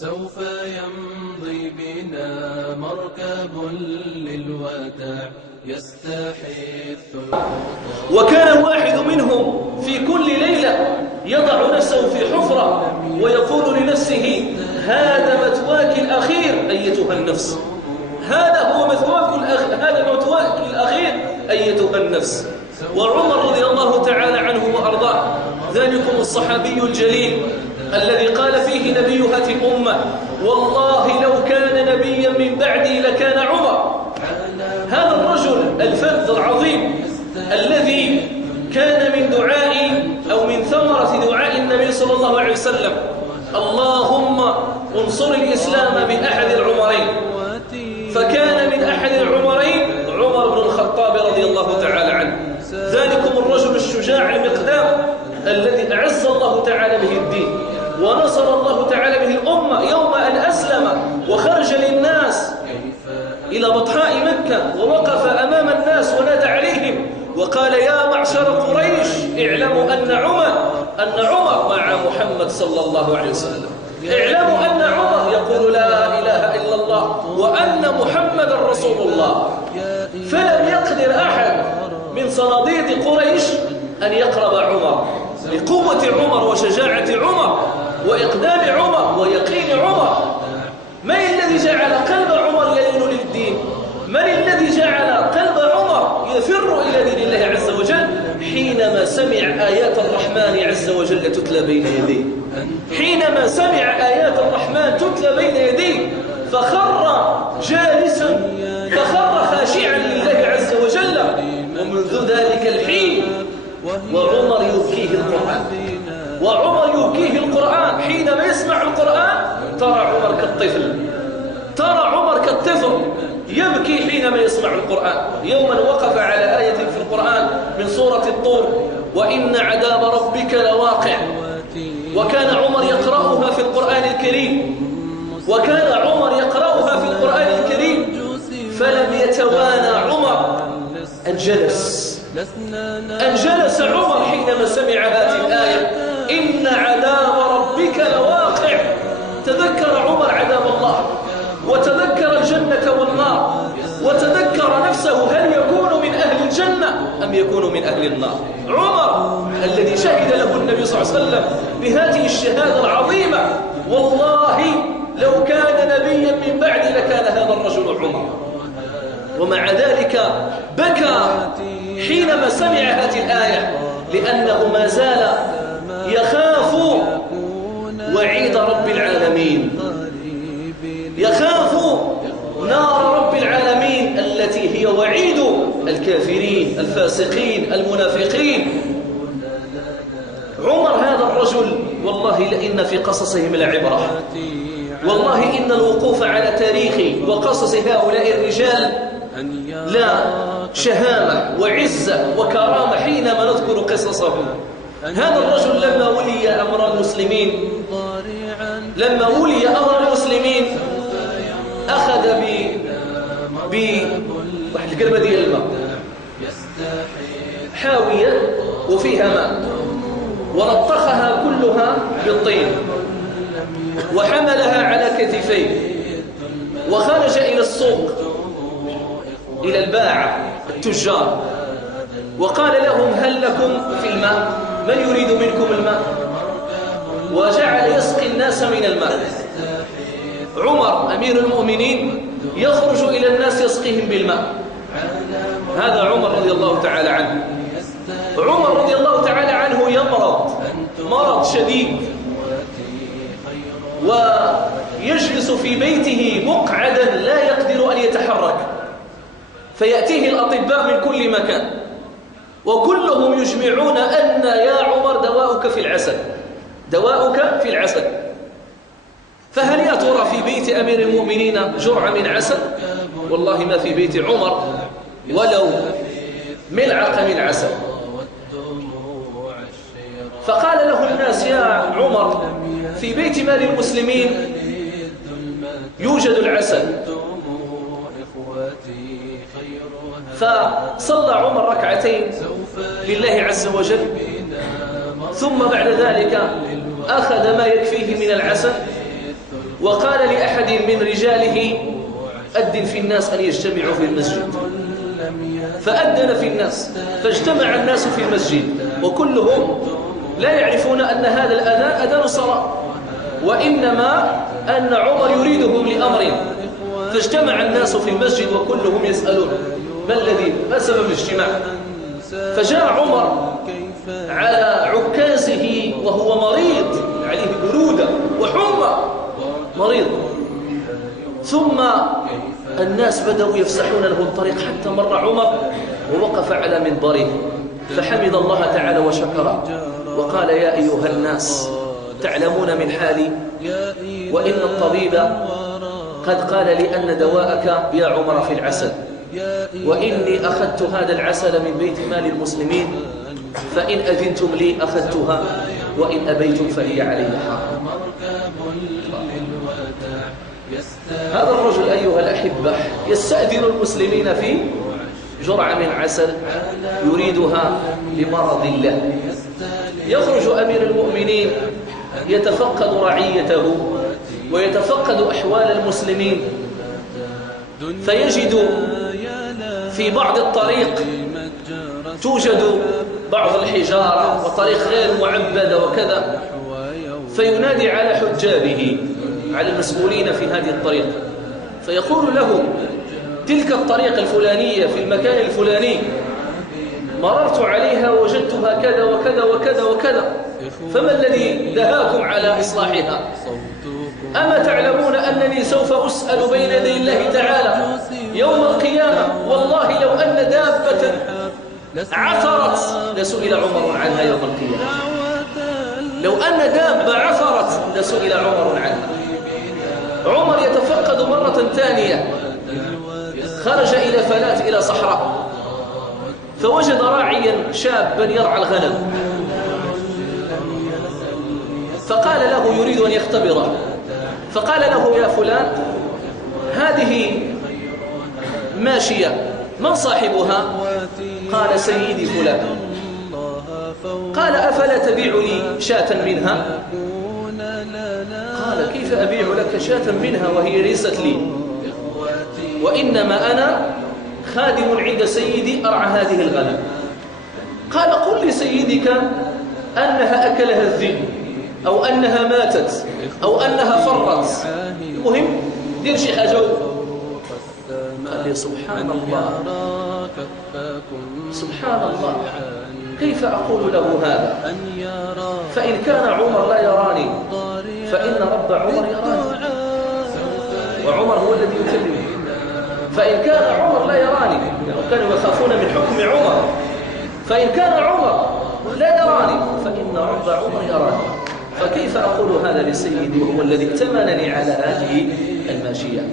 سوف يمضي بنا مركب للوداع يستحث الخطى. وكان الواحد منهم في كل ليلة يضع نفسه في حفرة ويقول لنفسه: هذا مثواك الأخير أيتها النفس، هذا هو مثواك الأخير أيتها النفس. وعمر رضي الله تعالى عنه وأرضاه ذلكم الصحابي الجليل الذي قال فيه نبي هذه الأمة: والله لو كان نبيا من بعدي لكان عمر. هذا الرجل الفذ العظيم الذي كان من دعاء أو من ثمرة دعاء النبي صلى الله عليه وسلم: اللهم انصر الإسلام بأحد العمرين. فكان من أحد العمرين عمر بن الخطاب رضي الله تعالى عنه. ذلكم الرجل الشجاع المقدام الذي أعز الله تعالى به الدين ونصر الله تعالى به الأمة يوم أن أسلم وخرج للناس إلى بطحاء مكة ووقف أمام الناس ونادى عليهم وقال: يا معشر قريش اعلموا أن عمر مع محمد صلى الله عليه وسلم. اعلموا أن عمر يقول لا إله إلا الله وأن محمد رسول الله. فلم يقدر أحد من صناديد قريش أن يقرب عمر لقوة عمر وشجاعة عمر وإقدام عمر ويقين عمر. من الذي جعل قلب عمر يلين للدين؟ من الذي جعل قلب عمر يفر إلى دين الله عز وجل؟ حينما سمع آيات الرحمن عز وجل تتلى بين يديه، حينما سمع آيات الرحمن تتلى بين يديه فخر جالسا، فخر خاشعا لله عز وجل. ومنذ ذلك الحين وعمر يبكيه القرآن، وعمر يبكيه القرآن. حينما يسمع القرآن ترى عمر كالطفل، ترى عمر كالطفل يبكي حينما يسمع القرآن. يوما وقف على آية في القرآن من سورة الطور: وإن عذاب ربك لواقع. وكان عمر يقرأها في القرآن الكريم، وكان عمر يقرأها في القرآن الكريم، فلم يتوانى عمر أن جلس عمر حينما سمع هذه الآية: إن عذاب ربك لواقع. تذكر عمر عذاب الله، وتذكر الجنة والنار، وتذكر نفسه هل يكون من أهل الجنة أم يكون من أهل النار. عمر الذي شهد له النبي صلى الله عليه وسلم بهذه الشهادة العظيمة: والله لو كان نبيا من بعدي لكان هذا الرجل عمر. ومع ذلك بكى حينما سمع هذه الآية، لأنه ما زال يخاف وعيد رب العالمين، يخاف نار رب العالمين التي هي وعيد الكافرين الفاسقين المنافقين. عمر هذا الرجل والله لإن في قصصهم لعبرة، والله إن الوقوف على تاريخ وقصص هؤلاء الرجال لا شهامة وعزة وكرامة حينما نذكر قصصهم. هذا الرجل لما ولي أمر المسلمين، لما ولي أمر المسلمين أخذ واحد القلبة ديال الماء، حاوية وفيها ماء، ولطخها كلها بالطين وحملها على كتفيه وخرج إلى السوق إلى الباعة التجار وقال لهم: هل لكم في الماء؟ من يريد منكم الماء؟ وجعل يسقي الناس من الماء. عمر أمير المؤمنين يخرج إلى الناس يسقيهم بالماء. هذا عمر رضي الله تعالى عنه. عمر رضي الله تعالى عنه يمرض مرض شديد ويجلس في بيته مقعدا لا يقدر أن يتحرك، فيأتيه الأطباء من كل مكان وكلهم يجمعون أن يا عمر دواؤك في العسل، دواؤك في العسل. فهل يا ترى في بيت أمير المؤمنين جرعة من عسل؟ والله ما في بيت عمر ولو ملعقة من عسل. فقال له الناس: يا عمر في بيت مال المسلمين يوجد العسل. فصلى عمر ركعتين لله عز وجل، ثم بعد ذلك أخذ ما يكفيه من العسل وقال لأحد من رجاله أذن في الناس أن يجتمعوا في المسجد، فأذن في الناس فاجتمع الناس في المسجد، وكلهم لا يعرفون أن هذا الأذان أذان صلاة، وإنما أن عمر يريدهم لأمر. فاجتمع الناس في المسجد وكلهم يسألون ما سبب الاجتماع. فجاء عمر على عكازه وهو مريض، عليه برودة وحمى، مريض. ثم الناس بدأوا يفسحون له الطريق حتى مر عمر ووقف على منبره فحمد الله تعالى وشكره وقال: يا أيها الناس، تعلمون من حالي، وإن الطبيب قد قال لي أن دواءك يا عمر في العسل، وإني أخذت هذا العسل من بيت مال المسلمين، فإن أذنتم لي أخذتها، وإن أبيتم فهي علي حرام. هذا الرجل أيها الأحبة يستأذن المسلمين في جرعة من عسل يريدها لمرض الله. يخرج أمير المؤمنين يتفقد رعيته ويتفقد أحوال المسلمين، فيجد في بعض الطريق توجد بعض الحجارة وطريق غير معبدة وكذا، فينادي على حجابه، على المسؤولين في هذه الطريق، فيقول له: تلك الطريق الفلانية في المكان الفلاني مررت عليها وجدتها كذا وكذا وكذا وكذا، فما الذي دهاكم على إصلاحها؟ أما تعلمون أنني سوف أسأل بين يدي الله تعالى يوم القيامة، والله لو أن دابة عثرت لسئل عمر عنها يوم القيامة، لو أن دابة عثرت لسئل عمر عنها. عمر يتفقد مرة ثانية، خرج إلى فلاة إلى صحراء، فوجد راعيا شابا يرعى الغنم، فقال له يريد أن يختبره، فقال له: يا فلان، هذه ماشية، من صاحبها؟ قال: سيدي فلان. قال: أفلا تبيع لي شاة منها؟ قال: كيف أبيع لك شاة منها وهي ليست لي، وإنما أنا خادم عند سيدي أرعى هذه الغنم. قال: قل لسيدك أنها أكلها الذئب، أو أنها ماتت، أو أنها فرت، المهم دير شي حاجة. قال لي: سبحان الله، سبحان الله، كيف أقول له هذا؟ فإن كان عمر لا يراني فإن رب عمر يراني، وعمر هو الذي يكلمني. فإن كان عمر لا يراني، كانوا يخافون من حكم عمر، فإن كان عمر لا يراني فإن رب عمر يراني، فكيف أقول هذا لسيدي وهو الذي ائتمنني على هذه الماشية؟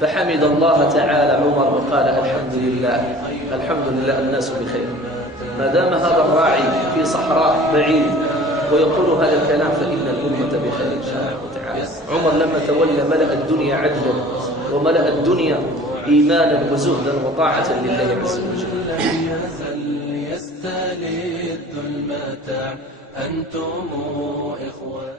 فحمد الله تعالى عمر وقال: الحمد لله، الحمد لله، الناس بخير. ما دام هذا الراعي في صحراء بعيد ويقول هذا الكلام فإن الأمة بخير إن شاء الله تعالى. عمر لما تولى ملأ الدنيا عدلا وملأ الدنيا إيمانا وزهدا وطاعة لله عز وجل. يستلذ المتاع أنتم إخوة.